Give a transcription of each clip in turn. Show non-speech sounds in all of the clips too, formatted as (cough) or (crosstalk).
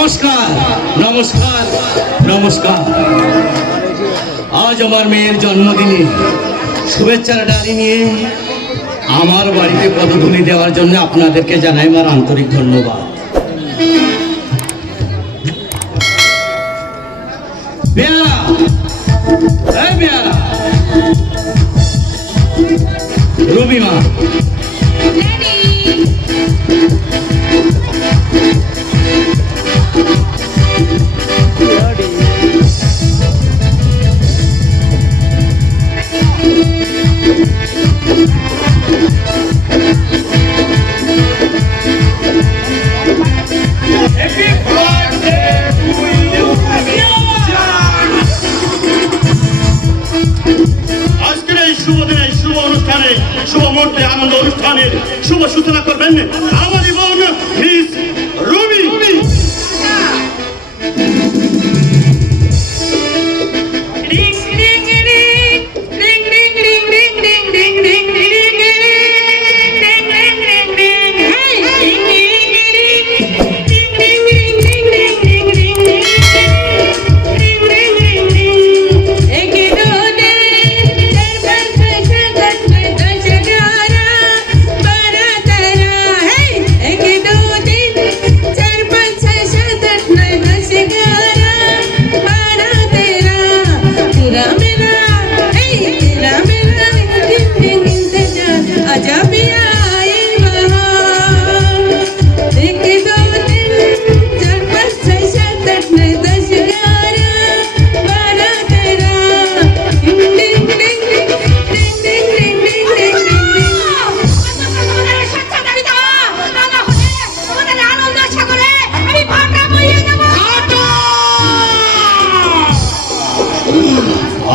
নমস্কার নমস্কার নমস্কার। আজ আমার মেয়ের জন্মদিনে শুভেচ্ছার ডালি নিয়ে আমার বাড়িতে পদধূলি দেওয়ার জন্য আপনাদেরকে জানাই আমার আন্তরিক ধন্যবাদ। রবিমা। অনুষ্ঠানে শুভ মুহূর্তে আনন্দ অনুষ্ঠানের শুভ সূচনা করবেন আমারই বোন মিস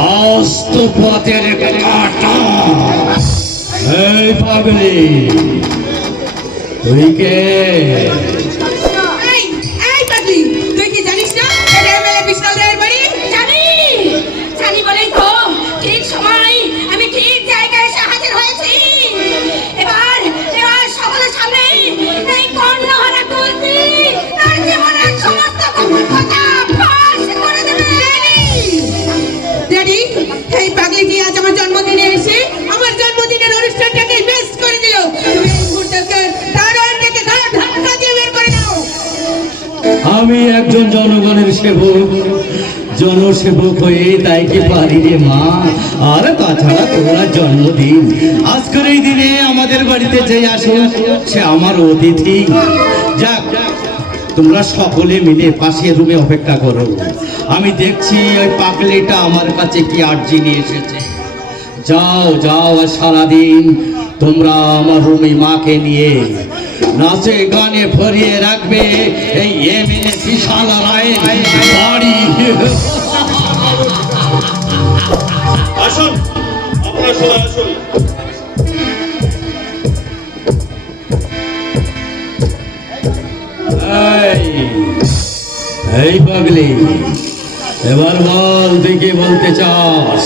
আস্ত পথের কাটা। এই পাগলি। তুই কে? আমি একজন জনগণের সেবক। জনসেবক হয়ে তাই কি পারি রে মা? আর তাছাড়া তোমার জন্মদিন। আজকের এই দিনে আমাদের বাড়িতে যে আসে, সে আমার অতিথি। যাক, তোমরা সকলে মিলে পাশের রুমে অপেক্ষা করো। আমি দেখছি ওই পাগলিটা আমার কাছে কি আর্জি নিয়ে এসেছে। যাও যাও, সারাদিন তোমরা আমার রুমে মাকে নিয়ে নাচে গানে ভরিয়ে রাখবে এই এমএলএ বিশাল রায়ের বাড়ি। আসুন আপনারা সবাই আসুন। এই পাগলি এবার বল তুই কি বলতে চাস।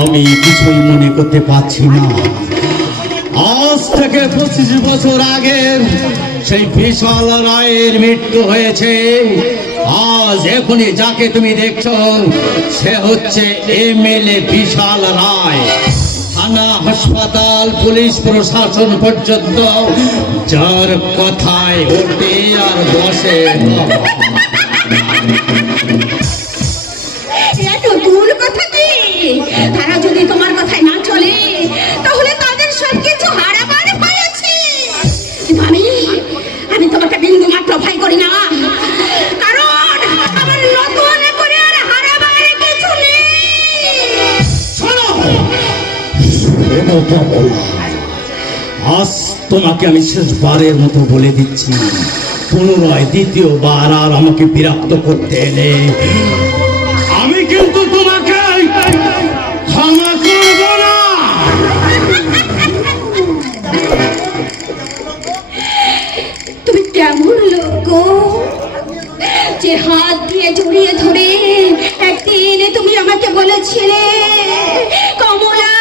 আমি কিছুই মনে করতে পারছি না। আজ থেকে পঁচিশ বছর আগের সেই বিশাল রায়ের মৃত্যু হয়েছে। আজ এখনই যাকে তুমি দেখছ, সে হচ্ছে এম এল এ বিশাল রায়। থানা, হাসপাতাল, পুলিশ প্রশাসন পর্যন্ত যার কথায় ওঠে আর বসে তারা যদি তোমার কথায় না চলে, তাহলে তাদের হারাবার আমি আমি তোমাকে বিন্দু মাত্র ভয় করি না। আজ তোমাকে আমি শেষবারের মতো বলে দিচ্ছি, পুনরায় দ্বিতীয়বার আর আমাকে বিরক্ত করতে এলে। আমি কিন্তু তোমাকে জড়িয়ে ধরে একদিন তুমি আমাকে বলেছিলে কমলা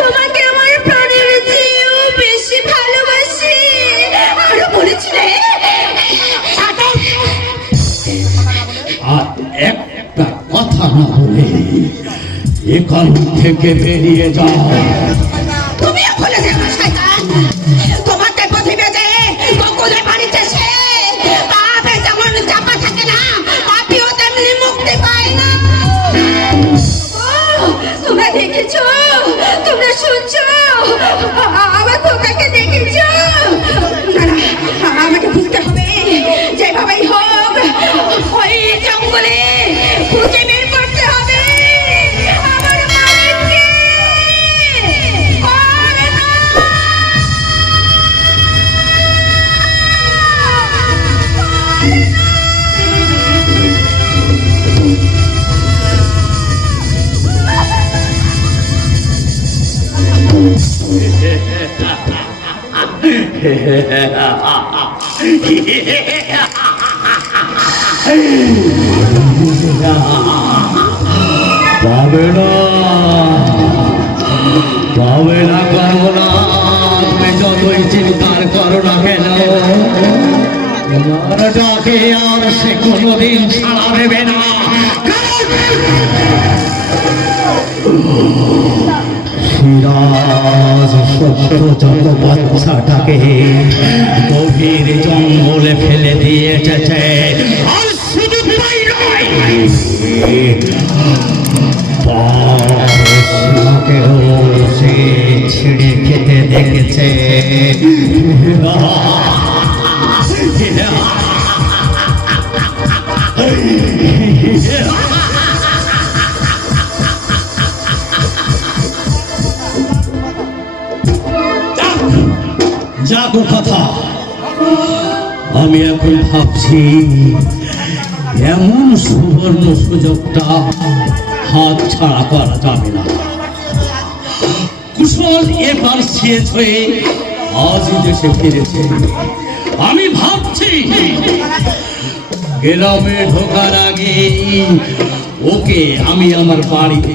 তোমাকে আমার প্রাণের চেয়েও বেশি ভালোবাসি। আরও বলেছিলে আর একটা কথা না বলে এখান থেকে বেরিয়ে যাও। তুমি ভুলে যাও দেখেছ? তোমরা শুনছো? পাবে না পাবে না করো না তুমি যতই চিন্তার করো না কেন ডাকে আর সে কোনোদিন সাড়া দেবে না সিরাজ সত্য যত বাচ্চাটাকে গভীর জঙ্গলে ফেলে দিয়ে এসেছে আর ছিঁড়ে খেতে দেখেছে। (laughs) যাকো কথা। আমি এখন ভাবছি, এমন সুবর্ণ সুযোগটা হাত ছাড়া করা যাবে না। কুশল এবার শেষ হয়ে আজই দেশে ফিরেছে। আমি ভাবছি, গ্রামে ঢোকার আগে ওকে আমি আমার বাড়িতে